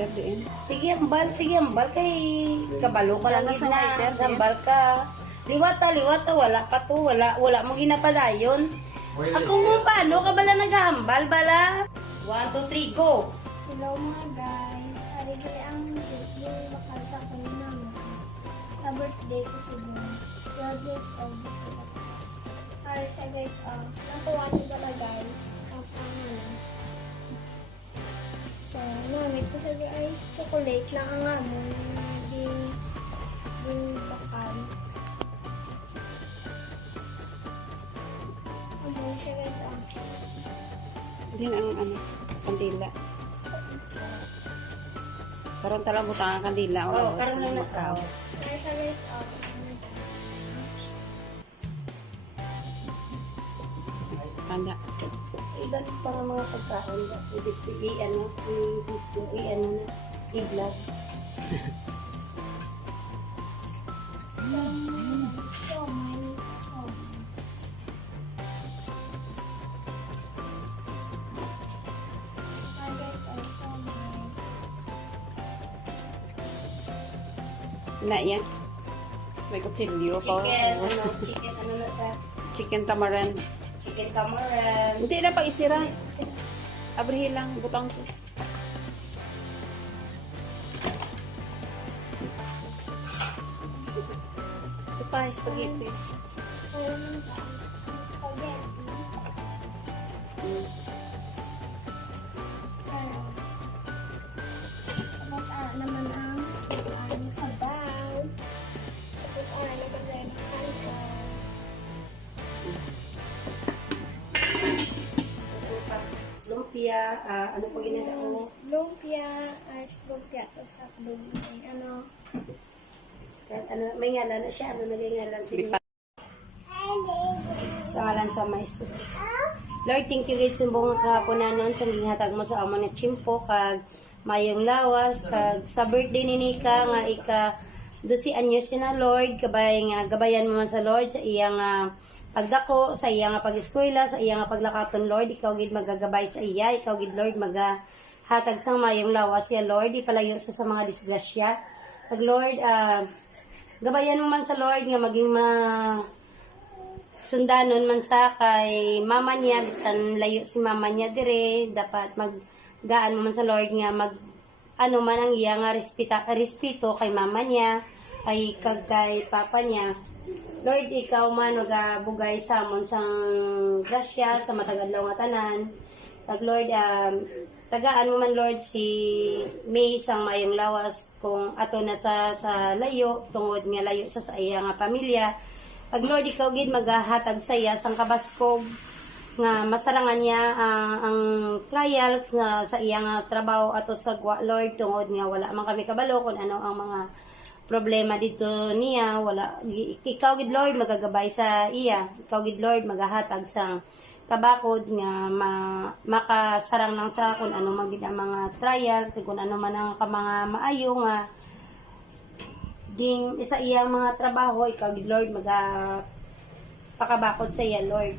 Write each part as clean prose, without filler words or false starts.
lighter din. Sige, ambal. Kay kabalo ka lang Diyan ka sa lighter, na. Ambal ka. Liwata. Wala pa to. Wala mo ginapadayon. Ako mo paano ka bala nag-aambal bala? 1, 2, 3, go! Hello mga guys. Ari gali ang yung bakal sa kunin namin. Sa birthday ko si Boom. 12 years old. Ari siya guys. Nakuha niyo pala guys. So, namit ko siya guys. Chocolate lang ang amon. Yung bakal. Amon siya guys. Din ang kandila. Karon tala butang ang kandila. Oh, karon lang nakaw. Ari siya guys. Tanda. Iban para mga pagkaon. I-vlog. Na yan. May kutsilyo pa. Chicken na sa Chicken tamaran. chicken tamaran. Hindi na pa isira. Abrihin lang, butang ko. Ito pa, spaghetti. Tapos naman ang sabaw. Tapos naman rin ang kanto. Lumpia, ano po ginagawa? Lumpia at lumpia. Tapos May ngalan na siya. Ano naging ngalan si sa ngalan sa maestro. Lord, thank you guys yung buong kahapon na nun sa ginhatag mo sa amo na chimpo kag mayong lawas kag sa birthday ni Nika nga ika 12 anyos na Lord gabayan mo man sa Lord sa iyang pagdako sa iyang pag-eskwela sa iyang paglakaton Lord ikaw gid magagabay sa iya ikaw gid Lord maghatag sang mayong lawas ya Lord ipalayo sa mga disgrasya kag Lord gabayan mo man sa Lord nga maging sundanon man sa kay mama niya biskan layo si mama niya dire dapat maggaan mo man sa Lord nga ano man ang iya nga respeto kay mama niya kay kay papa niya Lord ikaw man magabugay sa amon sang grasya sa matagadlaw nga tanan kag Lord tagaan mo man Lord si May sang mayong lawas kung ato na sa layo tungod nga layo sa iya nga pamilya pag Lord, ikaw gid maghahatag sa iya sang kabaskog nga masarangan niya ang trials nga sa iya nga trabaho ato sa Lord tungod nga wala man kami kabalo kung ano ang mga problema dito niya ikaw gid Lord magagabay sa iya ikaw gid Lord maghahatag sang kabakod nga makasarang lang sa kung ano man gid ang mga trial kung ano man ang mga maayo nga ding isa iyang mga trabaho ikaw gid Lord pakabakod sa iya Lord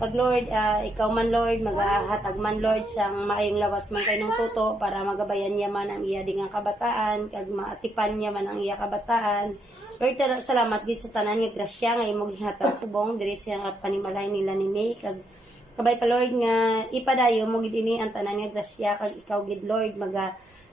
pag Lord ikaw man Lord maghahatag man Lord sang maayong lawas man kay nung tuto para magabayan niya man ang iya ding kabataan kag maatipan niya man ang iya kabataan Lord salamat gid sa tanan nga grasya nga imong gihatag subong diri sa panimalay nila ni May kag kabay pa Lord nga ipadayo mo gid ini ang tanan nga grasya kag ikaw gid Lord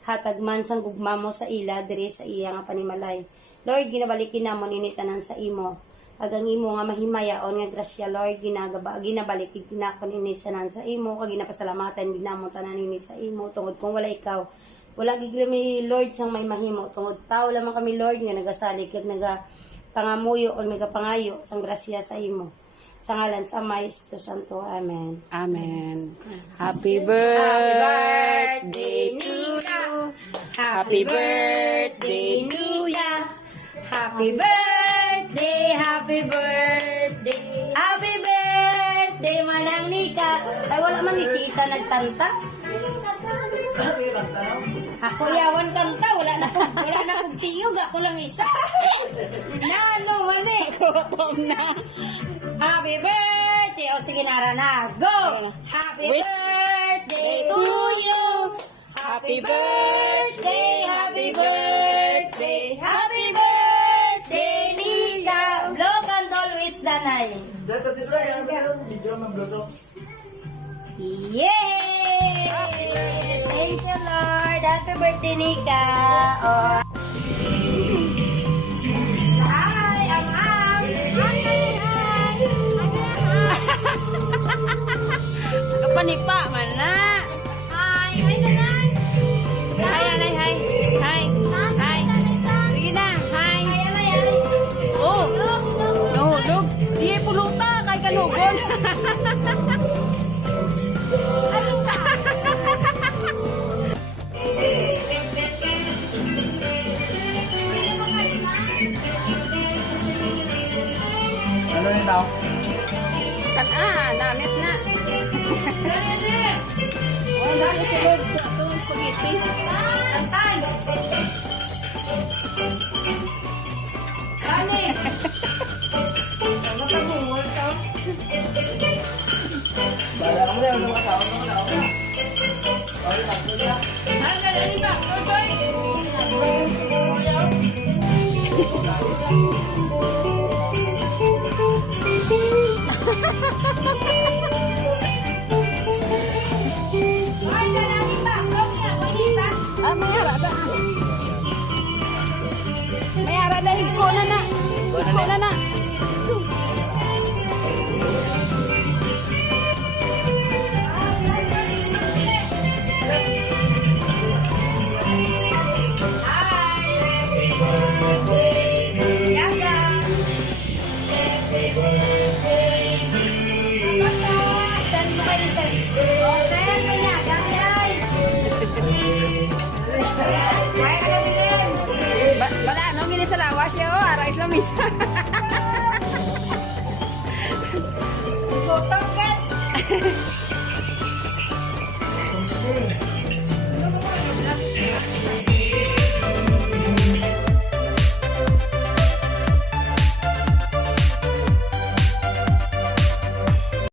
hatag man sang gugma mo sa ila dire sa iya nga panimalay. Lord, ginabalikin namon ini tanan sa imo. Agang imo nga mahimayaon nga grasya Lord, ginabalik ginakon ini sanan sa imo kag ginapasalamatan gid namon tanan ini sa imo tungod kung wala ikaw. Wala gid kami Lord sang may mahimo tungod tao lamang kami Lord nga nagasalig kag nagapangamuyo o nagapangayo sang grasya sa imo. Sa ngalan sa Ama, Espiritu Santo. Amen. Amen. Happy birthday to you. Happy birthday to you. Happy birthday, happy birthday, happy birthday, Manang Nika. Ay, wala man nisita nagkanta. Ako yawan kanta, wala na kong tiyog, ako lang isa. Nano, mali. Gutom na. Happy birthday! O sige, Nara na. Go! Happy Wish. birthday to you! Happy birthday, happy birthday, happy birthday, Nika. Blow candle with Danay. Dito, dito na yan. Video mag-bloso. Yay! Thank you, Lord. Happy birthday, Nika. Oh. Hi, ang. Kapanipa man na. Hi, nanay. Hi, anay, hi. Hi. Hi. Sige na, hi. Oh, nahulog. Di puluta, kay kanugon. Ano yun tao? Namit na. Oh, dali sulod. Itong spaghetti. Antan. Ani. Bala ko na, ano kasama ko na ako. Ay, takbo niya. Hanggang ano ba? Totoy. Ah, mayara na. Mayara na. Higko na na. Higko na na.